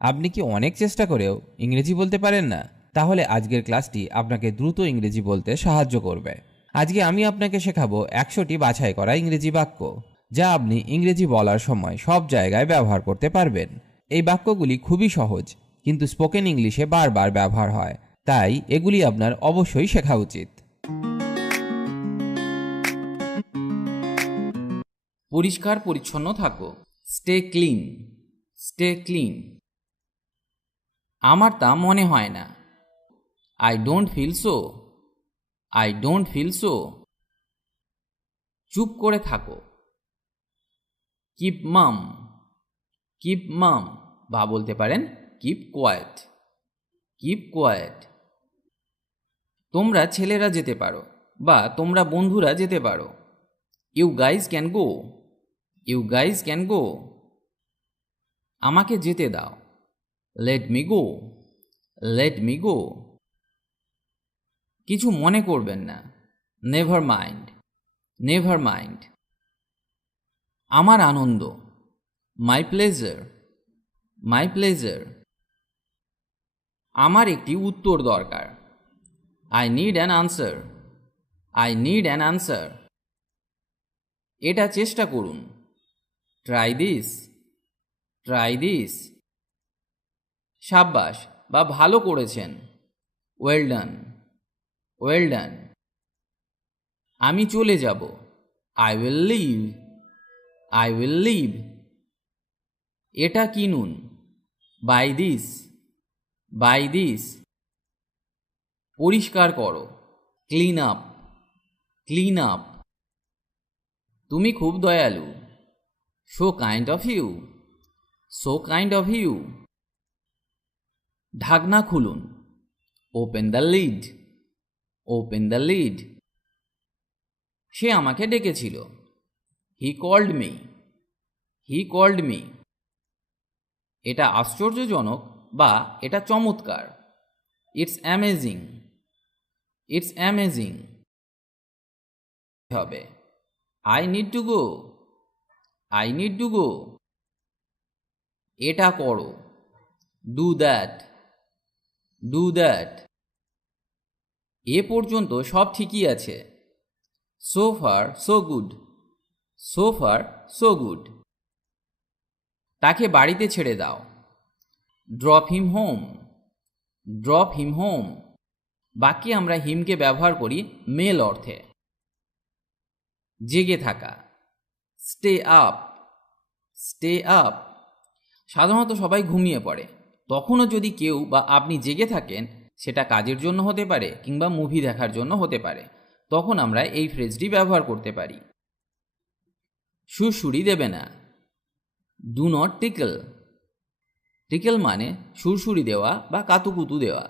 আপনি কি অনেক চেষ্টা করেও ইংরেজি বলতে পারেন না? তাহলে আজকের ক্লাসটি আপনাকে দ্রুত ইংরেজি বলতে সাহায্য করবে। আজকে আমি আপনাকে শেখাবো 100টি বাছাই করা ইংরেজি বাক্য, যা আপনি ইংরেজি বলার সময় সব জায়গায় ব্যবহার করতে পারবেন। এই বাক্যগুলি খুবই সহজ, কিন্তু স্পোকেন ইংলিশে বারবার ব্যবহার হয়, তাই এগুলি আপনার অবশ্যই শেখা উচিত। পরিষ্কার পরিচ্ছন্ন থাকো। Stay clean. Stay clean. আমার তা মনে হয় না। I don't feel so. I don't feel so. চুপ করে থাকো। কিপ মাম। কিপ মাম, বা বলতে পারেন কিপ কোয়াইট। Keep quiet. তোমরা ছেলেরা যেতে পারো, বা তোমরা বন্ধুরা যেতে পারো। You guys can go. You guys can go. আমাকে যেতে দাও। Let me go. Let me go. কিছু মনে করবেন না। Never mind. Never mind. আমার আনন্দ। My pleasure. My pleasure. আমার একটি উত্তর দরকার। I need an answer. I need an answer. এটা চেষ্টা করুন। Try this. Try this. সাব্বাস, বা ভালো করেছেন। Well done. Well done. আমি চলে যাব। I will leave. I will leave. এটা কিনুন। Buy this. Buy this. পরিষ্কার করো। Clean up. Clean up. তুমি খুব দয়ালু। So kind of you. So kind of you. ঢাকনা খুলুন। Open the lid. Open the lid. সে আমাকে ডেকেছিল। হি called me. He called me. এটা আশ্চর্যজনক, বা এটা চমৎকার। It's amazing. ইটস অ্যামেজিং হবে। I need to go. I need to go. এটা করো। Do that. Do that. এ পর্যন্ত সব ঠিকই আছে। So far so good. So far so good. তাকে বাড়িতে ছেড়ে দাও। Drop him home. Drop him home. বাকি আমরা হিমকে ব্যবহার করি মেল অর্থে। জেগে থাকা। Stay up. Stay up. সাধারণত সবাই ঘুমিয়ে পড়ে। তখনও যদি কেউ বা আপনি জেগে থাকেন, সেটা কাজের জন্য হতে পারে কিংবা মুভি দেখার জন্য হতে পারে, তখন আমরা এই ফ্রেজটি ব্যবহার করতে পারি। সুরসুরি দেবে না। Do not tickle. টিকল মানে সুরসুরি দেওয়া বা কাতুকুতু দেওয়া।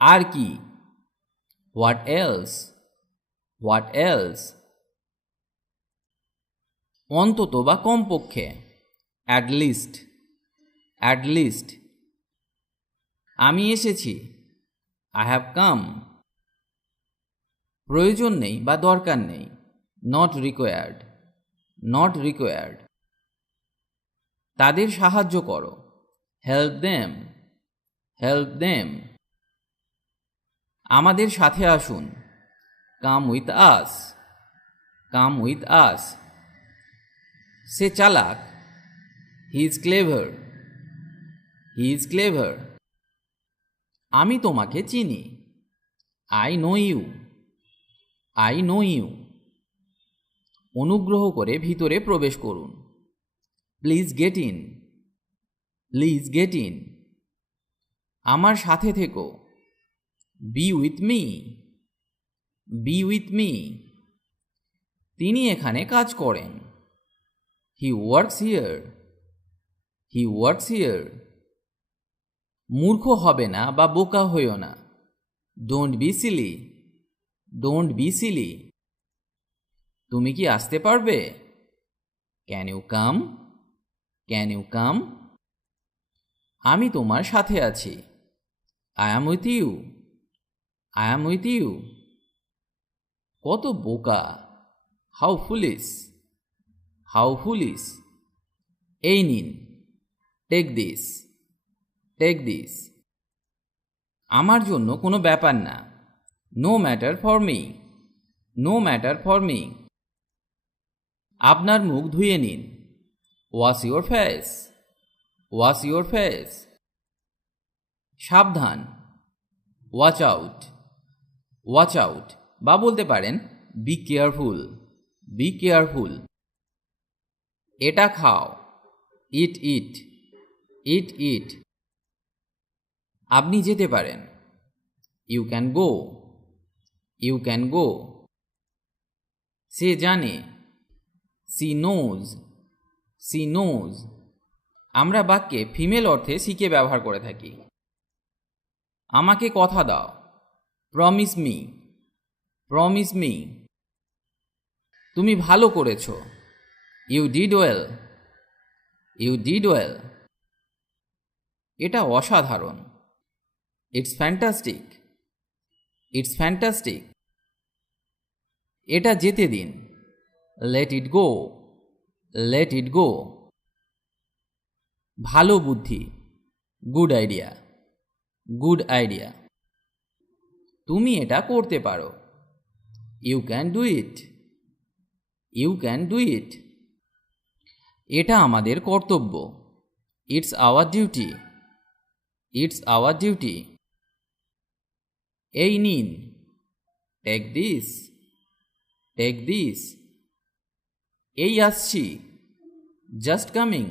আর কি? What else. What else. অন্তত বা কমপক্ষে। At least. At least. আমি এসেছি। I have come. প্রয়োজন নেই বা দরকার নেই। Not required. Not required. তাদের সাহায্য করো। Help them. Help them. আমাদের সাথে আসুন। Come with us. Come with us. সে চালাক। He is clever. He is clever. আমি তোমাকে চিনি। I know you. I know you. অনুগ্রহ করে ভিতরে প্রবেশ করুন। Please get in. Please get in. আমার সাথে থেকো। Be with me. Be with me. তিনি এখানে কাজ করেন। He works here. He works here. মূর্খ হবে না বা বোকা হইও না। Don't be silly. Don't be silly. তুমি কি আসতে পারবে? Can you come? Can you come? আমি তোমার সাথে আছি। I am with you. I am with you. কত বোকা! How foolish. How foolish. এই নিন। Take this, take this. আমার জন্য কোনো ব্যাপার না। No matter for me, no matter for me. আপনার মুখ ধুয়ে নিন। Wash your face, wash your face. সাবধান, ওয়াচ আউট, ওয়াচ আউট। বা বলতে পারেন বি কেয়ারফুল, বি কেয়ারফুল। এটা খাও, ইট ইট, ইট ইট। আপনি যেতে পারেন। You can go, you can go. সে জানে, সি নোজ, সি নোজ। আমরা বাক্যে ফিমেল অর্থে সিকে ব্যবহার করে থাকি। আমাকে কথা দাও, প্রমিস মি, প্রমিস মি। তুমি ভালো করেছ, you did well, you did well. এটা অসাধারণ, ইটস ফ্যান্টাস্টিক, ইটস ফ্যান্টাস্টিক। এটা যেতে দিন, let it go, let it গো। ভালো বুদ্ধি, গুড আইডিয়া, গুড আইডিয়া। তুমি এটা করতে পারো, you can do it, you can do it. এটা আমাদের কর্তব্য, it's our duty, it's our duty. এই নিন, টেক দিস, টেক দিস। এই আসছি, জাস্ট কামিং,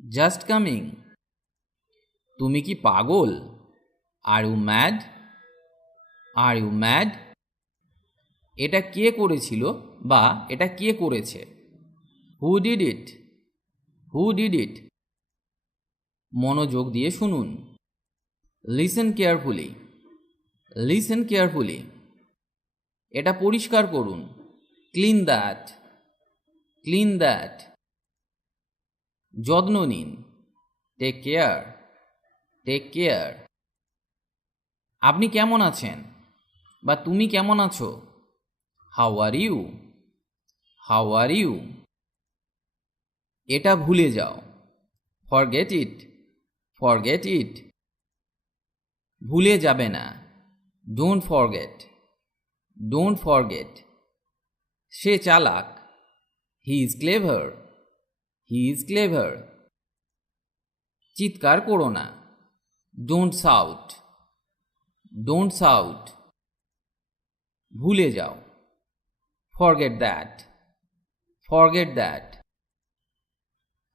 জাস্ট কামিং। তুমি কি পাগল? Are you mad, are you mad. এটা কে করেছিল বা এটা কে করেছে? Who did it, who did it. মনোযোগ দিয়ে শুনুন, লিসেন কেয়ারফুলি, লিসেন কেয়ারফুলি। এটা পরিষ্কার করুন, ক্লিন দ্যাট, ক্লিন দ্যাট। যত্ন নিন, টেক কেয়ার, টেক কেয়ার। আপনি কেমন আছেন বা তুমি কেমন আছো? How are you, how are you. এটা ভুলে যাও, ফরগেট ইট, ফরগেট ইট। ভুলে যাবে না, ডোন্ট ফরগেট, ডোন্ট ফরগেট। সে চালাক, he is clever, he is clever. চিৎকার করো না, ডোন্ট শাউট, ডোন্ট শাউট। ভুলে যাও, ফরগেট দ্যাট, ফরগেট দ্যাট।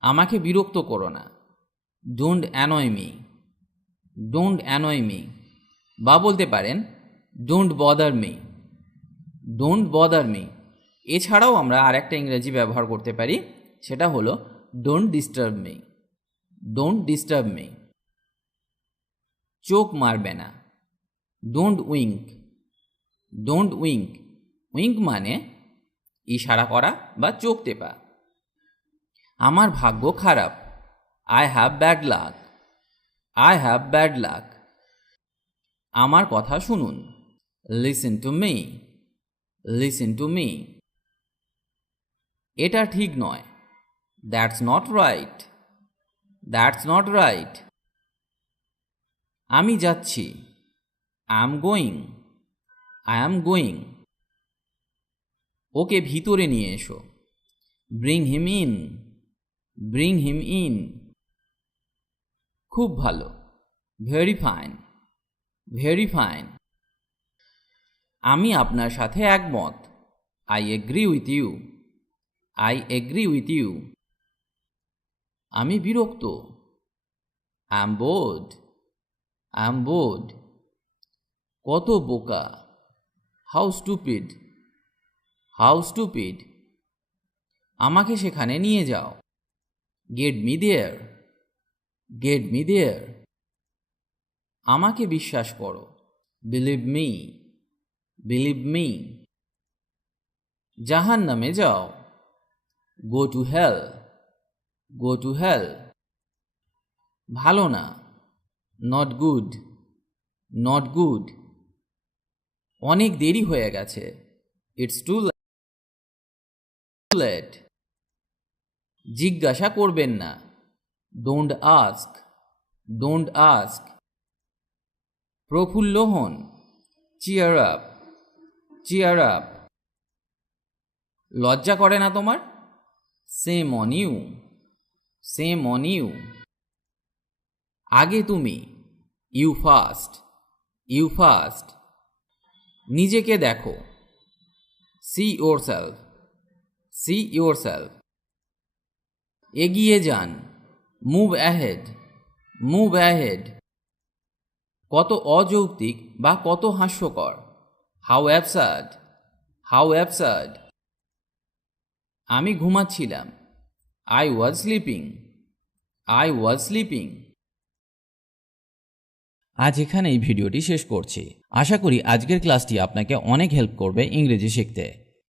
আমাকে বিরক্ত করো না, don't annoy me, don't annoy me. বা বলতে পারেন don't bother me, don't bother me. এছাড়াও আমরা আর একটা ইংরেজি ব্যবহার করতে পারি, সেটা হলো don't disturb me, don't disturb me. চোখ মারবে না, don't wink, don't wink. Wink মানে ইশারা করা বা চোখ টেপা। আমার ভাগ্য খারাপ, I have bad luck, I have bad luck. আমার কথা শুনুন, listen to me, listen to me. এটা ঠিক নয়, that's not right, that's not right. আমি যাচ্ছি, I am going, I am going. ওকে ভিতরে নিয়ে এসো, bring him in, bring him in. খুব ভালো, ভেরি ফাইন, ভেরি ফাইন। আমি আপনার সাথে একমত, I agree with you, I agree with you. আমি বিরক্ত, I am bored, I am bored. কত বোকা, হাউ স্টুপিড, হাউ স্টুপিড। আমাকে সেখানে নিয়ে যাও, get me there, get me there. আমাকে বিশ্বাস করো, বিলিভ মি, বিলিভ মি। জাহান্নামে যাও, go to hell, go to hell. ভালো না, নট গুড, নট গুড। অনেক দেরি হয়ে গেছে, ইটস টু লেট। জিজ্ঞাসা করবেন না, ডোন্ট আস্ক, ডোন্ট আস্ক। প্রফুল্ল হন, চিয়ার আপ, চিয়ার আপ। লজ্জা করে না তোমার? Shame on you, shame on you. আগে তুমি, ইউ ফার্স্ট, ইউ ফার্স্ট। নিজেকে দেখো, সি ইয়োরসেলফ, সি ইয়োরসেলফ। এগিয়ে যান, মুভ অ্যাহেড, মুভ অ্যাহেড। কত অযৌক্তিক বা কত হাস্যকর, হাউ অ্যাবসার্ড, হাউ অ্যাবসার্ড। আমি ঘুমাচ্ছিলাম, I was sleeping, I was sleeping. আজ এখানেই ভিডিওটি শেষ করছি। আশা করি আজকের ক্লাসটি আপনাকে অনেক হেল্প করবে ইংরেজি শিখতে।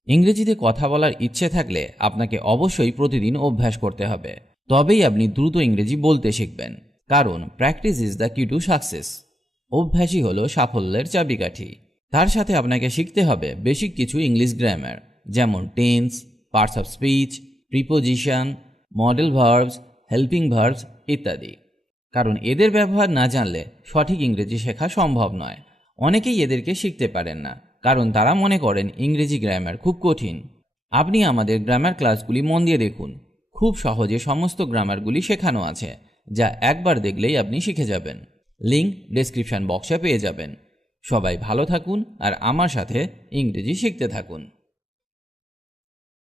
ইংরেজিতে কথা বলার ইচ্ছে থাকলে আপনাকে অবশ্যই প্রতিদিন অভ্যাস করতে হবে, তবেই আপনি দ্রুত ইংরেজি বলতে শিখবেন। কারণ প্র্যাকটিস ইজ দ্য কি টু সাকসেস। অভ্যাসই হলো সাফল্যের চাবিকাঠি। তার সাথে আপনাকে শিখতে হবে বেসিক কিছু ইংলিশ গ্রামার, যেমন tense, parts of speech, preposition, model verbs, helping verbs ইত্যাদি। কারণ এদের ব্যবহার না জানলে সঠিক ইংরেজি শেখা সম্ভব নয়। অনেকেই এদেরকে শিখতে পারেন না, কারণ তারা মনে করেন ইংরেজি গ্রামার খুব কঠিন। আপনি আমাদের গ্রামার ক্লাসগুলি মন দিয়ে দেখুন, খুব সহজে সমস্ত গ্রামারগুলি শেখানো আছে, যা একবার দেখলেই আপনি শিখে যাবেন। লিঙ্ক ডেসক্রিপশন বক্সে পেয়ে যাবেন। সবাই ভালো থাকুন আর আমার সাথে ইংরেজি শিখতে থাকুন।